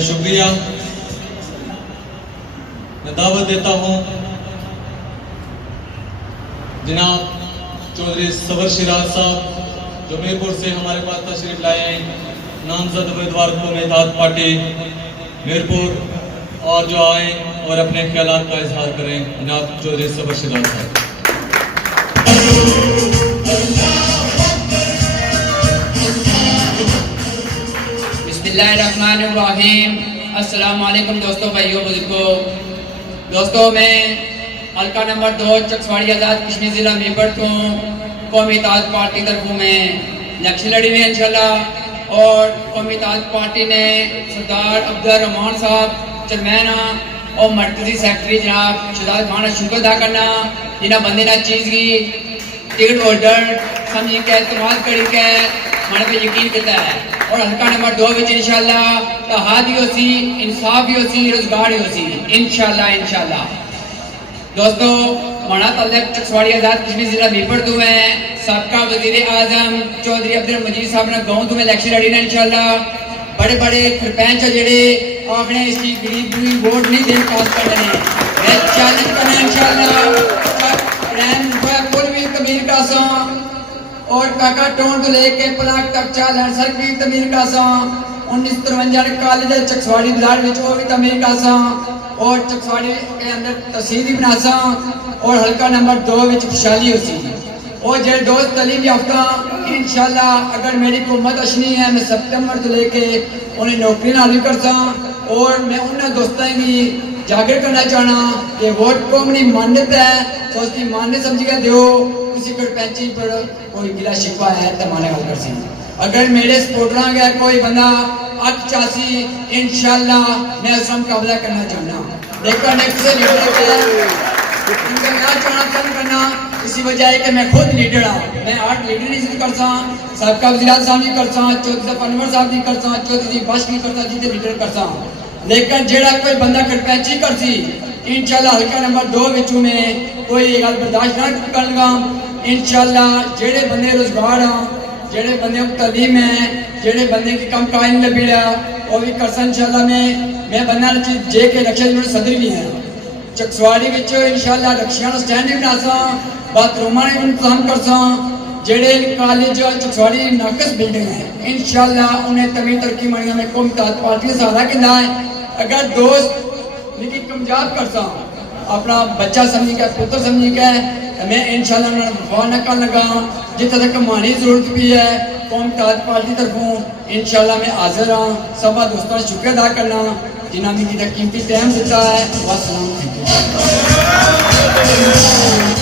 شکریہ. میں دعوت دیتا ہوں جناب چودھری صبر شیراز صاحب جو میر پور سے ہمارے پاس تشریف لائے ہیں، نامزد امیدوار قومی اتحاد پارٹی میر پور، اور جو آئیں اور اپنے خیالات کا اظہار کریں. جناب چودھری صبر شیراز صاحب. بسم اللہ الرحمن الرحیم. السلام علیکم دوستوں، بھائیوں، بزرگوں. دوستوں، میں حلقہ نمبر 2 چکسواڑی آزاد کشمیر ضلع میپڑ کو قومی اتحاد پارٹی طرفوں میں الیکشن لڑی ہوئی ہے انشاءاللہ. اور قومی اتحاد پارٹی نے سردار عبدالرحمان صاحب چیئرمین اور مرکزی سیکرٹری جناب شہزاد خان شکر ادا کرنا جنہیں بندے نے چیز کی ٹکٹ ہولڈر سمجھی کے اعتماد کری کے ہمارے پہ یقین کرتا ہے. اور حلقہ نمبر 2 وچ انشاءاللہ اتحاد ہی ہو سی، انصاف بھی ہو سی، روزگار ہی ہو سی انشاءاللہ. دوستو، ہمارا تعلق چکسواڑی آزاد کشمیر ضلع میپڑ تو ہے. سابقہ وزیر اعظم چودھری عبدالمجید صاحب نے گاؤں تو میں الیکشن لڑی نا انشاءاللہ. بڑے بڑے سرپنچ جڑے آخنے اس کی غریب دوئی ووٹ نہیں دے پاس کرنے میں چیلنج کرنا انشاءاللہ. کوئی بھی کبیر کا ساں اور کاکا ٹون تو لے کے پلاک تک چالن سڑک بھی تعمیر کا ساں. 1953 کالج چکسواڑی بلاد وچ وہ بھی تعمیر کا ساں اور چکسواڑی کے اندر تحصیل بھی بنا ساں. اور حلقہ نمبر 2 وچ خوشحالی ہو سی. اور جو دوست تعلیم یافتہ انشاءاللہ اگر میری حکومت اشنی ہے میں سپتمبر تو لے کے انہیں نوکری نال کر ساں. اور میں انہیں دوستوں بھی جاگر کرنا چاہنا کہ ووٹ کو منی مانت ہے تو اس کی مانت سمجھ کے دیو. کسی پر پینچی پر کوئی گلا شکوا ہے تو مانے گل کر سی. اگر میرے سپورٹراں گیا کوئی بندہ اک چاسی انشاءاللہ میں اس کا مقابلہ کرنا چاہنا. لیکن ایک سے لیڈر ہے ان کا کیا چاہنا کم کرنا اسی وجہ ہے کہ میں خود لیڈر ہوں. میں 8 لیڈر نہیں کر سا، سابقہ وزیر صاحب نہیں کر سا، چودھری انور صاحب نہیں کر سا، چودھری بش نہیں کر سا، جیتے لیڈر کر سا. لیکن جیڑا کوئی بندہ کٹپیچی کر سی انشاءاللہ حلقہ نمبر 2 وچوں میں کوئی گل برداشت نہ کرنگا. انشاءاللہ جیڑے بندے روزگار ہیں، جیڑے بندے کو تعلیم ہے، جیڑے بندے کی کم قائم لبی رہا وہ بھی کرسا انشاءاللہ. میں بندہ جے کے رکشا جنہوں صدر بھی ہیں چکسواڑی وچ انشاءاللہ رکشیاں سٹینڈ بھی بنا سا، بات روماں نے انتظام کر سا. جیڑے کالج چکسواڑی ناقص بلڈنگ ہیں انشاءاللہ انہیں تعمیر ترقی مانیاں میں قومی اتحاد پارٹی سے سہارا کہنا ہے. اگر دوست نکی کمجاب کر سا اپنا بچہ سمجھی کے پتر سمجھی کے میں انشاءاللہ انہوں نے بخواہ نہ کر لگا. جتنا تک ہماری ضرورت بھی ہے قومی اتحاد پارٹی طرفوں انشاءاللہ میں حاضر ہوں. سبا دوستوں نے شکریہ ادا کرنا جنہوں نے قیمتی ٹائم دیتا ہے. والسلام علیکم.